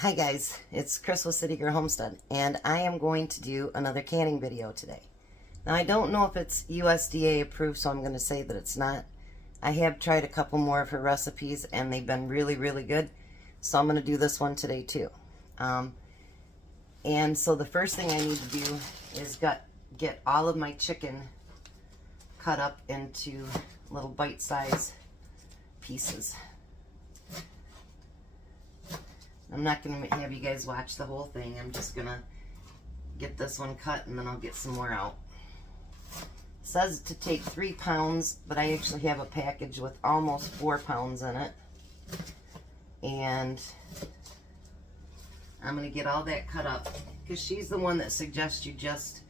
Hi guys, it's Chris with City Girl Homestead, and I am going to do another canning video today. Now I don't know if it's USDA approved, so I'm going to say that it's not. I have tried a couple more of her recipes and they've been really good, so I'm going to do this one today too. And so the first thing I need to do is get all of my chicken cut up into little bite-sized pieces. I'm not going to have you guys watch the whole thing. I'm just going to get this one cut and then I'll get some more out. It says to take 3 pounds, but I actually have a package with almost 4 pounds in it. And I'm going to get all that cut up because she's the one that suggests you just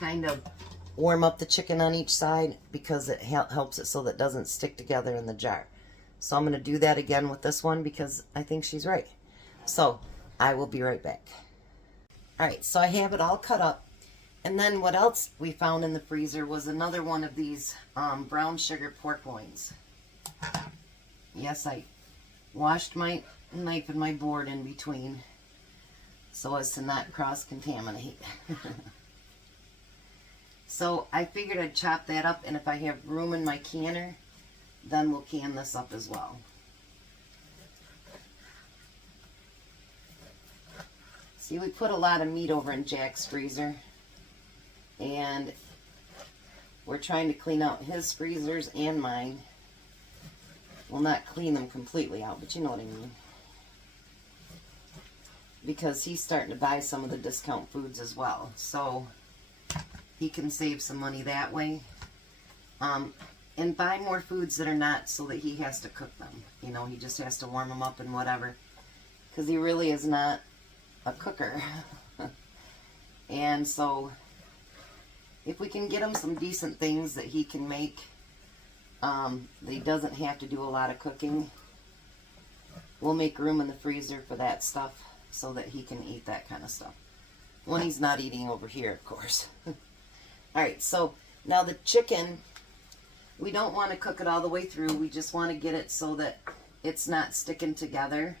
kind of warm up the chicken on each side because it helps it so that it doesn't stick together in the jar. So I'm going to do that again with this one because I think she's right. So I will be right back. Alright, so I have it all cut up. And then what else we found in the freezer was another one of these brown sugar pork loins. Yes, I washed my knife and my board in between so as to not cross-contaminate. So I figured I'd chop that up, and if I have room in my canner, then we'll can this up as well. See, we put a lot of meat over in Jack's freezer, and we're trying to clean out his freezers and mine. Well, not clean them completely out, but you know what I mean. Because he's starting to buy some of the discount foods as well, so he can save some money that way. And buy more foods that are not so that he has to cook them. You know, he just has to warm them up and whatever. Because he really is not a cooker. And so if we can get him some decent things that he can make, that he doesn't have to do a lot of cooking, we'll make room in the freezer for that stuff so that he can eat that kind of stuff when he's not eating over here, of course. Alright, so now the chicken, we don't want to cook it all the way through. We just want to get it so that it's not sticking together.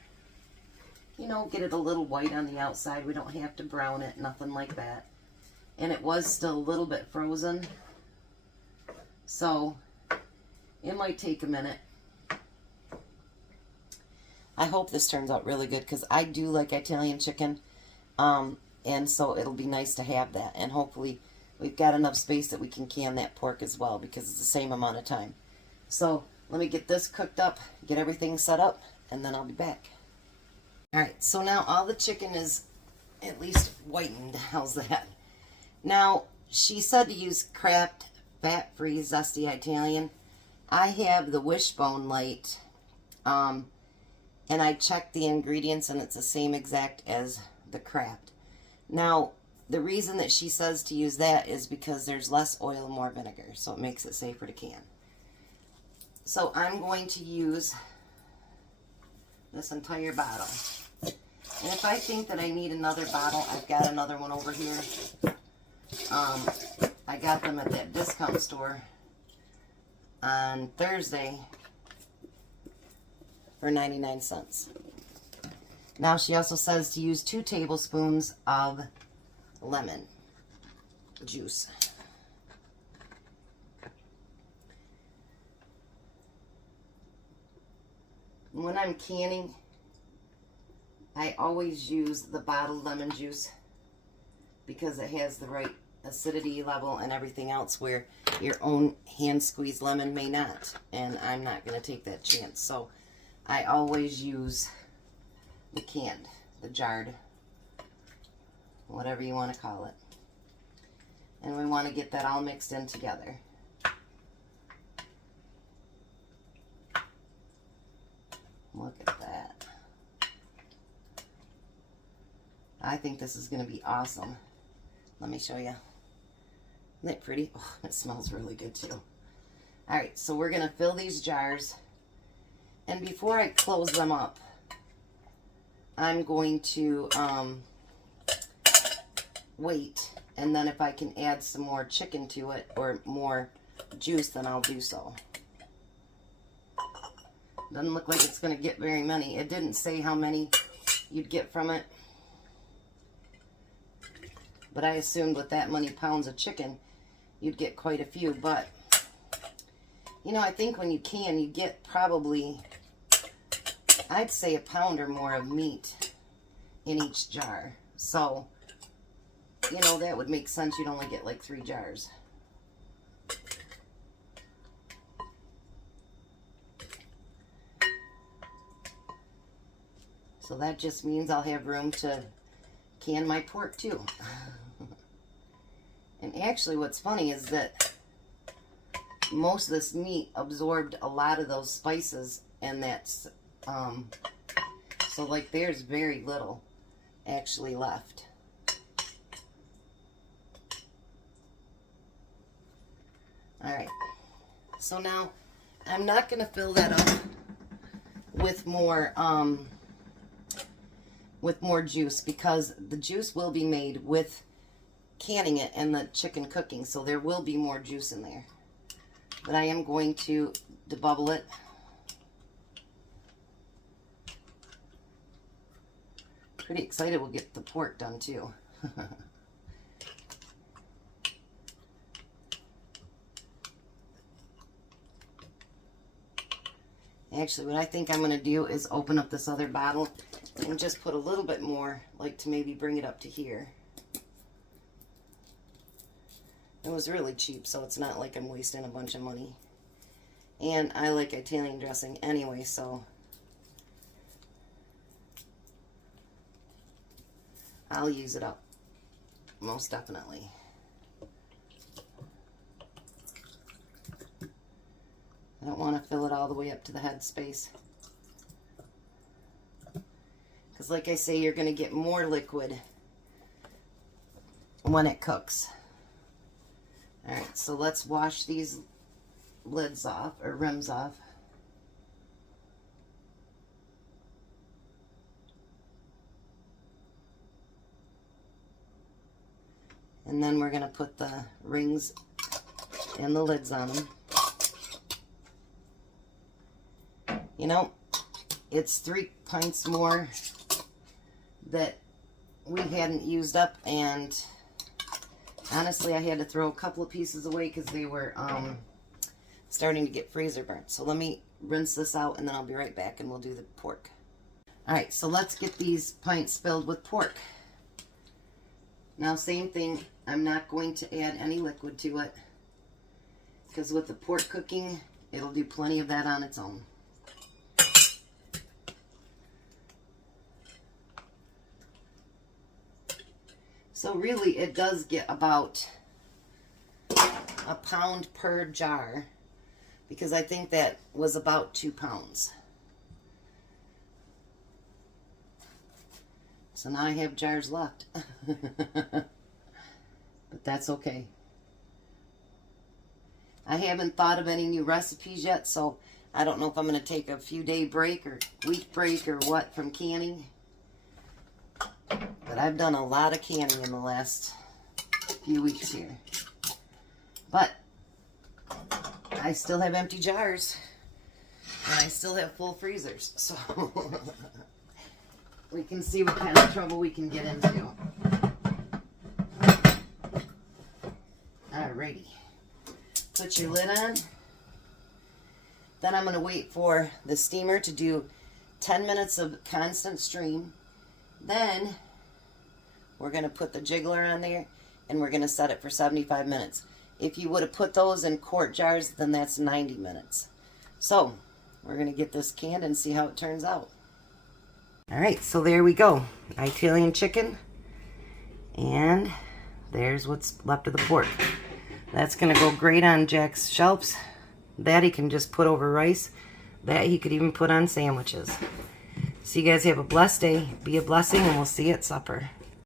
You know, get it a little white on the outside. We don't have to brown it, nothing like that. And it was still a little bit frozen, so it might take a minute. I hope this turns out really good because I do like Italian chicken, and so it'll be nice to have that. And hopefully we've got enough space that we can can that pork as well because it's the same amount of time. So let me get this cooked up, get everything set up, and then I'll be back. Alright, so now all the chicken is at least whitened. How's that? Now, she said to use Kraft fat-free Zesty Italian. I have the Wishbone Light, and I checked the ingredients and it's the same exact as the Kraft. Now, the reason that she says to use that is because there's less oil and more vinegar, so it makes it safer to can. So I'm going to use this entire bottle. And if I think that I need another bottle, I've got another one over here. I got them at that discount store on Thursday for 99 cents. Now she also says to use 2 tablespoons of lemon juice. When I'm canning, I always use the bottled lemon juice because it has the right acidity level and everything else where your own hand squeezed lemon may not, and I'm not going to take that chance. So I always use the canned, the jarred, whatever you want to call it. And we want to get that all mixed in together. Look at that. I think this is going to be awesome. Let me show you. Isn't it pretty? Oh, it smells really good too. Alright, so we're going to fill these jars. And before I close them up, I'm going to wait. And then if I can add some more chicken to it or more juice, then I'll do so. Doesn't look like it's going to get very many. It didn't say how many you'd get from it. But I assumed with that many pounds of chicken, you'd get quite a few. But, you know, I think when you can, you get probably, I'd say, a pound or more of meat in each jar. So, you know, that would make sense. You'd only get like 3 jars. So that just means I'll have room to can my pork too. And actually what's funny is that most of this meat absorbed a lot of those spices, and that's so like there's very little actually left. Alright, so now I'm not going to fill that up with more juice, because the juice will be made with canning it and the chicken cooking, so there will be more juice in there. But I am going to debubble it. Pretty excited we'll get the pork done too. Actually, what I think I'm going to do is open up this other bottle and just put a little bit more, like to maybe bring it up to here. It was really cheap, so it's not like I'm wasting a bunch of money. And I like Italian dressing anyway, so I'll use it up, most definitely. I don't want to fill it all the way up to the head space, because like I say, you're going to get more liquid when it cooks. Alright, so let's wash these lids off, or rims off. And then we're going to put the rings and the lids on them. You know, it's 3 pints more that we hadn't used up, and honestly, I had to throw a couple of pieces away because they were starting to get freezer burnt. So let me rinse this out, and then I'll be right back, and we'll do the pork. Alright, so let's get these pints filled with pork. Now, same thing, I'm not going to add any liquid to it, because with the pork cooking, it'll do plenty of that on its own. So really, it does get about a pound per jar, because I think that was about 2 pounds. So now I have jars left. But that's okay. I haven't thought of any new recipes yet, so I don't know if I'm going to take a few day break or week break or what from canning. But I've done a lot of canning in the last few weeks here. But I still have empty jars, and I still have full freezers, so we can see what kind of trouble we can get into. Alrighty. Put your lid on. Then I'm going to wait for the steamer to do 10 minutes of constant stream. Then we're going to put the jiggler on there, and we're going to set it for 75 minutes. If you would have put those in quart jars, then that's 90 minutes. So we're going to get this canned and see how it turns out. Alright, so there we go. Italian chicken. And there's what's left of the pork. That's going to go great on Jack's shelves. That he can just put over rice. That he could even put on sandwiches. So you guys have a blessed day. Be a blessing, and we'll see you at supper.